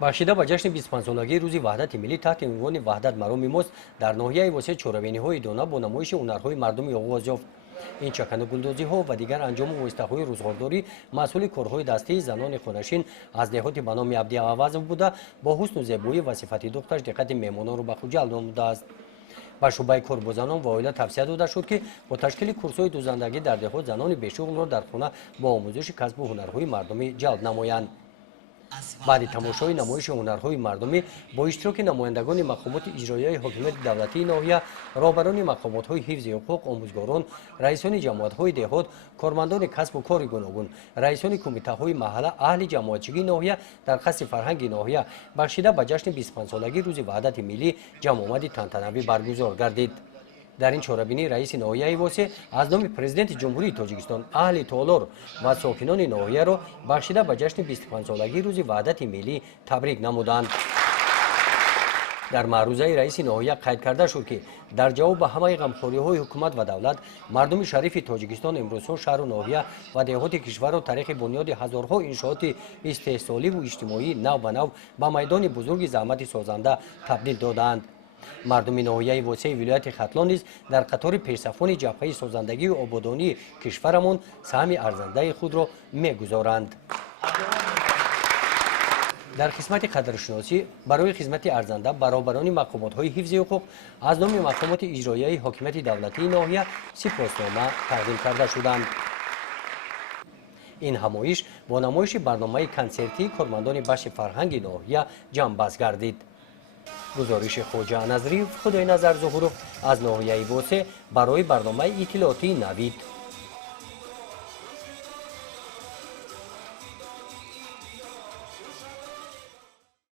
бахшида ба ҷашни 25-солагии рӯзи ваҳдати миллӣ таҳти унвони «Ваҳдат мароми мост» дар ноҳияи восеи чорабиниҳои Дона бо намоиши ҳунарҳои мардумӣ оғоз ёфт. ин чаканагулдозиҳо ва дигар анҷому воситаҳои рӯзгордорӣ маҳсули корҳои дастии занони хонашин аз деҳоти ба номи Абди Авазов буда бо ҳусну зебоӣ ва сифати духташ диққати меҳмононро ба худ ҷалб намудааст. ба шӯъбаи кор бо занон ва оила тавсия дода шуд, ки бо ташкили курсҳои дузандагӣ дар деҳот занони бешуғлро дар хона бо омӯзиши касбу ҳунарҳои мардумӣ ҷалб намоянд. баъди тамошои намоиши ҳунарҳои мардумӣ бо иштироки намояндагони мақомоти иҷроияи ҳокимияти давлатии ноҳия, роҳбарони мақомотҳои ҳифзи ҳуқуқ, омӯзгорон, раисони ҷамоатҳои деҳот, кормандони касбу кори гуногун, раисони кумитаҳои маҳалла, аҳли ҷамоатчигии ноҳия дар қасди фарҳанги ноҳия бахшида ба ҷашни 25-солагии рӯзи ваҳдати миллӣ ҷамъомади тантанавӣ баргузор гардид. дар ин чорабинӣ раиси ноҳияи восе аз номи президенти ҷумҳурии Тоҷикистон, аҳли Толор ва сокинони ноҳияро бахшида ба ҷашни 25-солагии рӯзи ваҳдати миллӣ табрик намуданд. дар маърузаи раиси ноҳия қайд карда шуд, ки дар ҷавоб ба ҳамаи ғамхориҳои ҳукумат ва давлат, мардуми шарифи Тоҷикистон имрӯзҳо шаҳру ноҳия ва деҳоти кишварро таърихи бунёди ҳазорҳо иншооти истеҳсоливу иҷтимоӣ нав ба нав ба майдони бузурги заҳмати созанда табдил додаанд. мардуми ноҳияи восеи вилояти Хатлон низ дар қатори пешсафони ҷабҳаи созандагию ободонии кишварамон саҳми арзандаи худро мегузоранд. дар қисмати қадршиносӣ барои хизмати арзанда баробарони мақомотҳои ҳифзи ҳуқуқ аз номи мақомоти иҷроияи ҳокимияти давлатии ноҳия сипоснома тақдим карда шуданд. ин ҳамоиш бо намоиши барномаи консертии кормандони бахши фарҳанги ноҳия ҷамъбаст гардид. гузориши Хоҷа Назриев, Худойназар Зуҳуров аз ноҳияи Восе барои барномаи иттилоотии Навид.